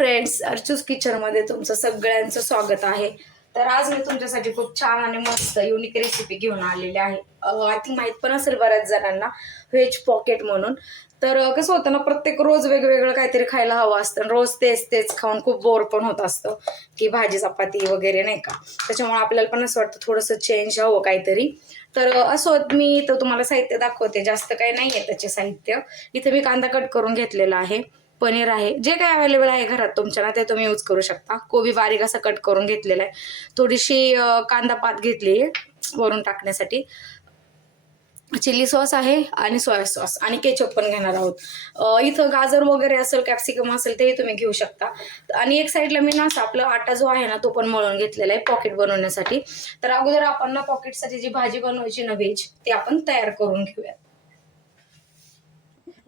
Friends अर्चूस किचनमध्ये तुमचं सगळ्यांचं स्वागत आहे. तर आज मी तुमच्यासाठी खूप छान आणि मस्त युनिक रेसिपी घेऊन आलेली आहे. आय थिंक माहीत पण असेल बऱ्याच जणांना व्हेज पॉकेट म्हणून. तर कसं होतं ना प्रत्येक रोज वेगवेगळं काहीतरी खायला हवं असतं. आणि रोज तेच तेच खाऊन खूप बोर पण होत असतं की भाजी चपाती वगैरे नाही का? त्याच्यामुळे आपल्याला पण असं वाटतं थोडंसं चेंज हवं काहीतरी. तर असं मी तर तुम्हाला साहित्य दाखवते. जास्त काही नाही आहे त्याचे साहित्य. इथे मी कांदा कट करून घेतलेला आहे. पनीर आहे. जे काय अवेलेबल आहे घरात तुमच्या ना ते तुम्ही यूज करू शकता. कोबी बारीक असं कट करून घेतलेला आहे. थोडीशी कांदा पात घेतली आहे वरून टाकण्यासाठी. चिली सॉस आहे आणि सोया सॉस आणि केचप पण घेणार आहोत. इथं गाजर वगैरे असेल कॅप्सिकम असेल तेही तुम्ही घेऊ शकता. आणि एक साईडला मी ना असं आपला आटा जो आहे ना तो पण मळून घेतलेला आहे पॉकेट बनवण्यासाठी. तर अगोदर आपण ना पॉकेटसाठी जी भाजी बनवायची ना व्हेज ती आपण तयार करून घेऊयात.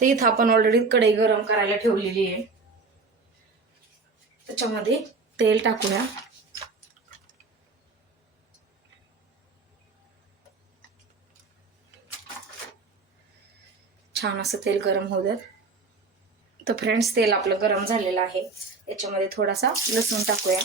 तर इथं आपण ऑलरेडी कढई गरम करायला ठेवलेली आहे. त्याच्यामध्ये तेल टाकूया. छान असं तेल गरम होऊ द्यात. तर फ्रेंड्स तेल आपलं गरम झालेलं आहे. याच्यामध्ये थोडासा लसूण टाकूया.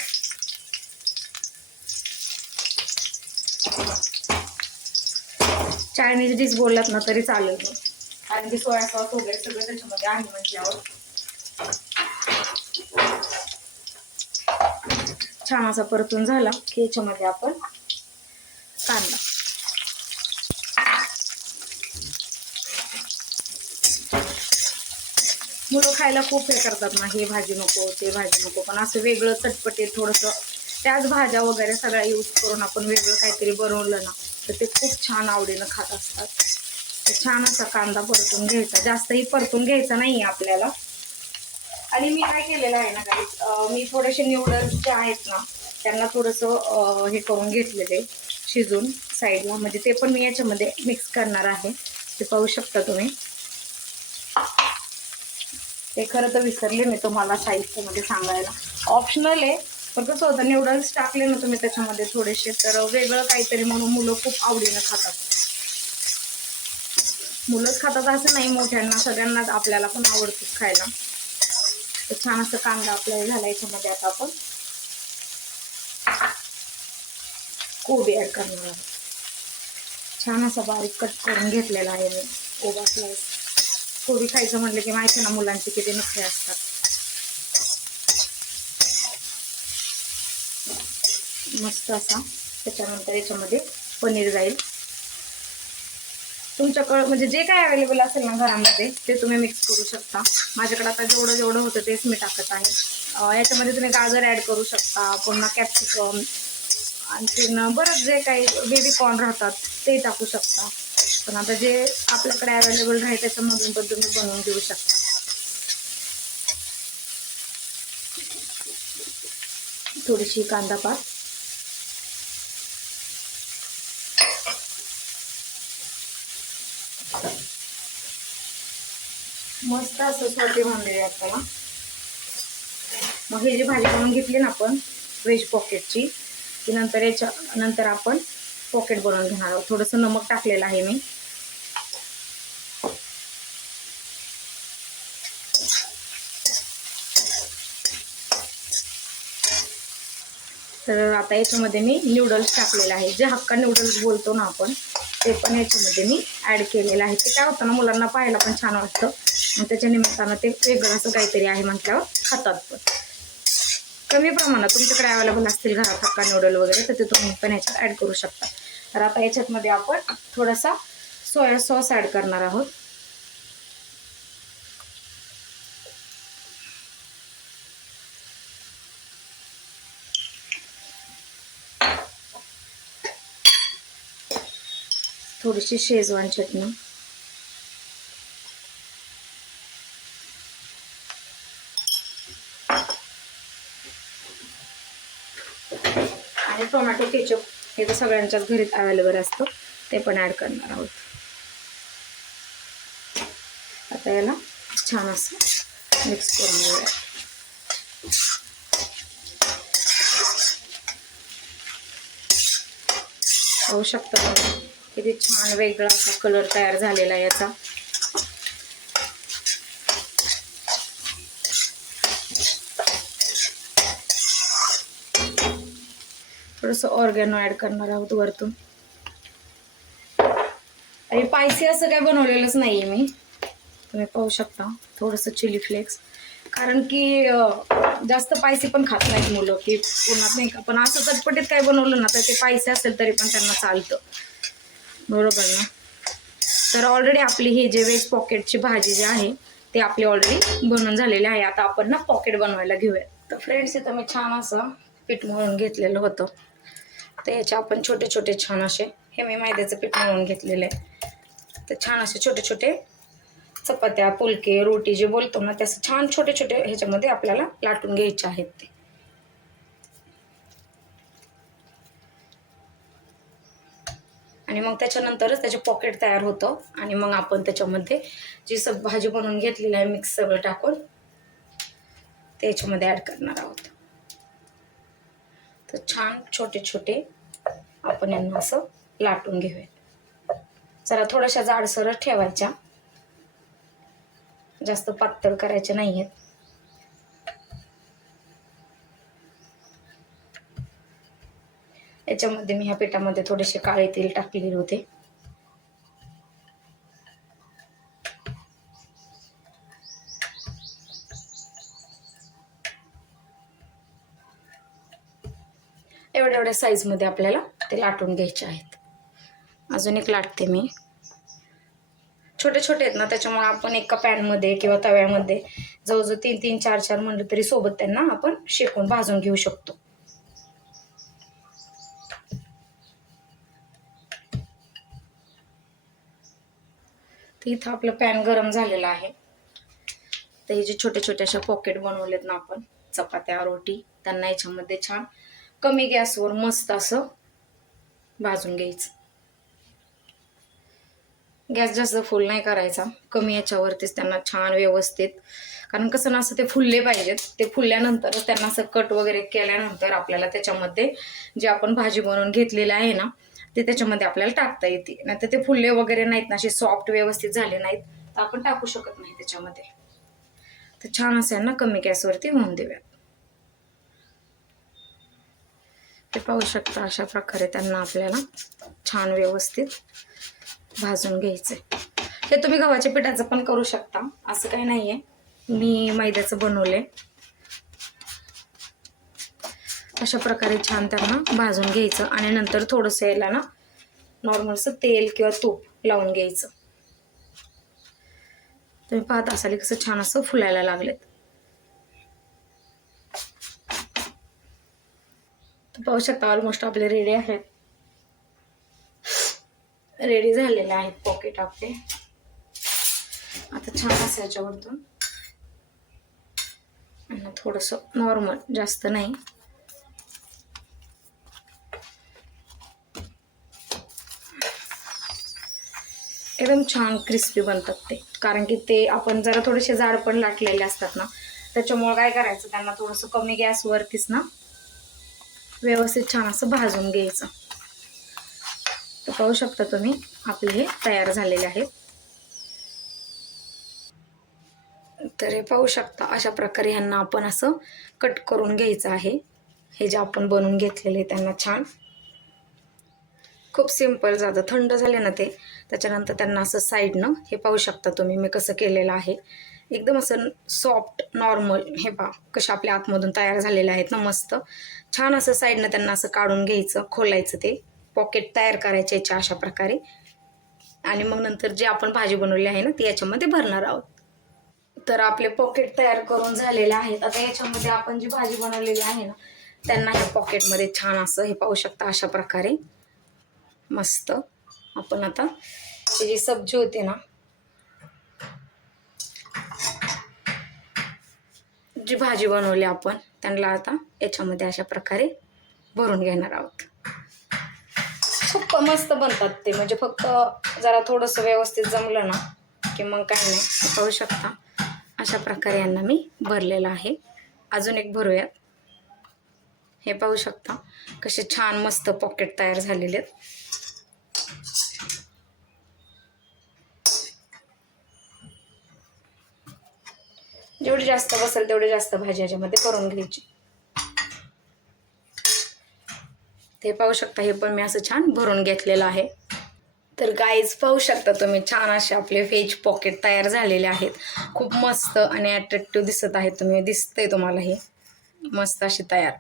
चायनीज डिश बोललात ना तरी चालेल. कारण की सोया सॉस वगैरे सगळं त्याच्यामध्ये आहे म्हटल्यावर. छान असा परतून झाला की याच्यामध्ये आपण कांदा. मुलं खायला खूप हे करतात ना हे भाजी नको ते भाजी नको पण असं वेगळं चटपटीत थोडंसं त्याच भाज्या वगैरे सगळ्या यूज करून आपण वेगळं काहीतरी बनवलं ना तर ते खूप छान आवडीनं खात असतात. छान असा कांदा परतून घ्यायचा. जास्तही परतून घ्यायचा नाही आपल्याला. आणि मी काय केलेलं आहे ना काही मी थोडेसे न्यूडल्स जे आहेत ना त्यांना थोडंसं हे करून घेतलेले शिजून साईडला म्हणजे ते पण मी याच्यामध्ये मिक्स करणार आहे. ते पाहू शकता तुम्ही. ते खरं तर विसरले मी तुम्हाला साहित्यामध्ये सांगायला. ऑप्शनल आहे पण कसं होतं न्यूडल्स टाकले ना तुम्ही त्याच्यामध्ये थोडेसे तर वेगळं काहीतरी म्हणून मुलं खूप आवडीनं खातात. मुलंच खातात असं नाही मोठ्यांना सगळ्यांनाच आपल्याला पण आवडतो खायला. तर छान असं कांदा आपल्याला झाला याच्यामध्ये आता आपण. कोबी ऍड करणार आहोत. छान असा बारीक कट करून घेतलेला आहे मी. कोबा स्लाइस कोबी खायचं म्हटलं की माहिती आहे ना मुलांचे किती नखरे असतात. मस्त असा. त्याच्यानंतर याच्यामध्ये पनीर जाईल. तुमच्याकडं म्हणजे जे काय अवेलेबल असेल ना घरामध्ये ते तुम्ही मिक्स करू शकता. माझ्याकडे आता जेवढं जेवढं होतं तेच मी टाकत आहे. याच्यामध्ये तुम्ही गाजर ॲड करू शकता पुन्हा कॅप्सिकम आणखीन बरंच जे काही बेबी कॉर्न राहतात ते टाकू शकता. पण आता जे आपल्याकडे अवेलेबल राहील त्याच्यामधून पण तुम्ही बनवून देऊ शकता. थोडीशी कांदा पात. मस्त असं स्वते म्हणले आपल्याला मग हे जी भाजी बनवून घेतली ना आपण व्हेज पॉकेटची की नंतर याच्या नंतर आपण पॉकेट बनवून घेणार आहोत. थोडंसं नमक टाकलेलं आहे मी. तर आता याच्यामध्ये मी न्यूडल्स टाकलेले आहे जे हक्का न्यूडल्स बोलतो ना आपण ते पण याच्यामध्ये मी ॲड केलेलं आहे. ते काय होतं ना मुलांना पाहायला पण छान वाटतं. मग त्याच्या निमित्तानं ते वेगळं असं काहीतरी आहे म्हटल्यावर खातात पण. कमी प्रमाणात तुमच्याकडे अवेलेबल असतील घरात हक्का नूडल वगैरे तर ते तुम्ही पण याच्यात ॲड करू शकता. तर आता याच्यातमध्ये आपण थोडासा सोया सॉस ॲड करणार आहोत. थोडीशी शेजवान चटणी. आणि टोमॅटो केचप हे तर सगळ्यांच्याच घरीत अवेलेबल असतं. ते पण ॲड करणार आहोत. आता याला छान असं मिक्स करून घेऊया. पाहू शकता किती छान वेगळा असा कलर तयार झालेला याचा. थोडंसं ऑर्गॅनो ऍड करणार आहोत वरतून. आणि पायसी असं काय बनवलेलंच नाही मी. तुम्ही पाहू शकता थोडंसं चिली फ्लेक्स कारण की जास्त पायसी पण खात नाहीत मुलं की पुन्हा नाही का? पण असं चटपटीत काय बनवलं ना तर ते पायसे असेल तरी पण त्यांना चालतं. बरोबर ना? तर ऑलरेडी आपली ही जे वेज पॉकेटची भाजी जी आहे ते आपली ऑलरेडी बनवून झालेली आहे. आता आपण ना पॉकेट बनवायला घेऊया तर फ्रेंड्स इथं मी छान असं पीठ मळून घेतलेलं होतं. तर याचे आपण छोटे छोटे छान असे हे मी मैद्याचं पीठ मळून घेतलेलं आहे. तर छान असे छोटे छोटे चपात्या पुलके रोटी जे बोलतो ना ते असं छान छोटे छोटे ह्याच्यामध्ये आपल्याला लाटून घ्यायचे आहेत ते. आणि मग त्याच्यानंतरच त्याचे पॉकेट तयार होतं. आणि मग आपण त्याच्यामध्ये जी सब भाजी बनवून घेतलेली आहे मिक्स सगळं टाकून ते याच्यामध्ये ॲड करणार आहोत. तर छान छोटे छोटे आपण यांना असं लाटून घेऊया जरा थोड्याशा जाडसरच ठेवायच्या. जास्त पातळ करायचे नाही आहेत याच्यामध्ये मी ह्या पिठामध्ये थोडेसे काळे तेल टाकलेले होते. एवढ्या एवढ्या साईजमध्ये आपल्याला ते लाटून घ्यायचे आहेत. अजून एक लाटते मी. छोटे छोटे आहेत ना त्याच्यामुळे आपण एका पॅनमध्ये किंवा तव्यामध्ये जवळजवळ तीन तीन चार चार म्हणलं तरी सोबत त्यांना आपण शेकून भाजून घेऊ शकतो. तर इथं आपलं पॅन गरम झालेलं आहे. तर हे जे छोटे छोटे अशा पॉकेट बनवलेत ना आपण चपात्या रोटी त्यांना याच्यामध्ये छान कमी गॅसवर मस्त असं भाजून घ्यायचं. गॅस जास्त फुल नाही करायचा कमी याच्यावरतीच त्यांना छान व्यवस्थित कारण कसं ना असं ते फुलले पाहिजेत ते फुलल्यानंतर त्यांना असं कट वगैरे केल्यानंतर आपल्याला त्याच्यामध्ये जे आपण भाजी बनवून घेतलेलं आहे ना ते त्याच्यामध्ये आपल्याला टाकता येते. नाहीतर ते फुल्ले वगैरे नाहीत ना असे सॉफ्ट व्यवस्थित झाले नाहीत तर आपण टाकू शकत नाही त्याच्यामध्ये. तर छान असेल ना कमी गॅसवरती होऊन देऊयात. ते पाहू शकता अशा प्रकारे त्यांना आपल्याला छान व्यवस्थित भाजून घ्यायचंय. हे तुम्ही गव्हाच्या पिठाचं पण करू शकता. असं काही नाहीये. मी मैद्याचं बनवले अशा प्रकारे छान त्यांना भाजून घ्यायचं आणि नंतर थोडंसं याला ना नॉर्मलचं तेल किंवा तूप लावून घ्यायचं. तुम्ही पाहत असाल कसं छान असं फुलायला लागलेत. तर पाहू शकता ऑलमोस्ट आपले रेडी आहेत. रेडी झालेले आहेत पॉकेट आपले. आता छान असं याच्यावरतून. थोडंसं नॉर्मल जास्त नाही. एकदम छान क्रिस्पी बनतात ते. कारण की ते आपण जरा थोडेसे जाड पण लाटलेले असतात ना त्याच्यामुळे काय करायचं त्यांना थोडंसं कमी गॅसवरतीच ना व्यवस्थित छान असं भाजून घ्यायचं. तर पाहू शकता तुम्ही आपले हे तयार झालेले आहेत. तर हे पाहू शकता अशा प्रकारे ह्यांना आपण असं कट करून घ्यायचं आहे. हे जे आपण बनवून घेतलेले त्यांना छान. खूप सिंपल जातं थंड झाले ना ते त्याच्यानंतर त्यांना असं साईडनं हे पाहू शकता तुम्ही मी कसं केलेलं आहे. एकदम असं सॉफ्ट नॉर्मल हे पा कसे आपल्या आतमधून तयार झालेले आहेत ना मस्त. छान असं साईडनं त्यांना असं काढून घ्यायचं खोलायचं ते. पॉकेट तयार करायचे याच्या अशा प्रकारे. आणि मग नंतर जे आपण भाजी बनवली आहे ना ती याच्यामध्ये भरणार आहोत. तर आपले पॉकेट तयार करून झालेले आहेत. आता याच्यामध्ये आपण जी भाजी बनवलेली आहे ना त्यांना ह्या पॉकेटमध्ये छान असं हे पाहू शकता अशा प्रकारे. मस्त. आपण आता जी सब्जी होती ना जी भाजी बनवली आपण त्यांना आता याच्यामध्ये अशा प्रकारे भरून घेणार आहोत. खूप मस्त बनतात ते. म्हणजे फक्त जरा थोडंसं व्यवस्थित जमलं ना की मग काही नाही पाहू शकता. अशा प्रकारे यांना मी भरलेलं आहे. अजून एक भरूयात. हे पाहू शकता कसे छान मस्त पॉकेट तयार झालेले आहेत. जेवढी जास्त बसेल तेवढी जास्त भाजी याच्यामध्ये करून घ्यायची. ते पाहू शकता हे पण मी असं छान भरून घेतलेलं आहे. तर गाईज पाहू शकता तुम्ही छान असे आपले व्हेज पॉकेट तयार झालेले आहेत. खूप मस्त आणि अट्रॅक्टिव्ह दिसत आहेत तुम्ही दिसतंय तुम्हाला हे. मस्त असे तयार.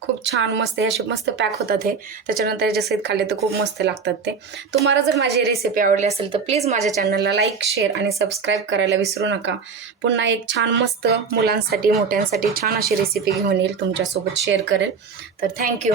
खूप छान मस्त हे असे मस्त पॅक होतात हे. त्याच्यानंतर याच्यासहित खाल्ले तर खूप मस्त लागतात ते. तुम्हाला जर माझी रेसिपी आवडली असेल तर प्लीज माझ्या चॅनलला लाईक शेअर आणि सबस्क्राईब करायला विसरू नका. पुन्हा एक छान मस्त मुलांसाठी मोठ्यांसाठी छान अशी रेसिपी घेऊन येईल तुमच्यासोबत शेअर करेल. तर थँक्यू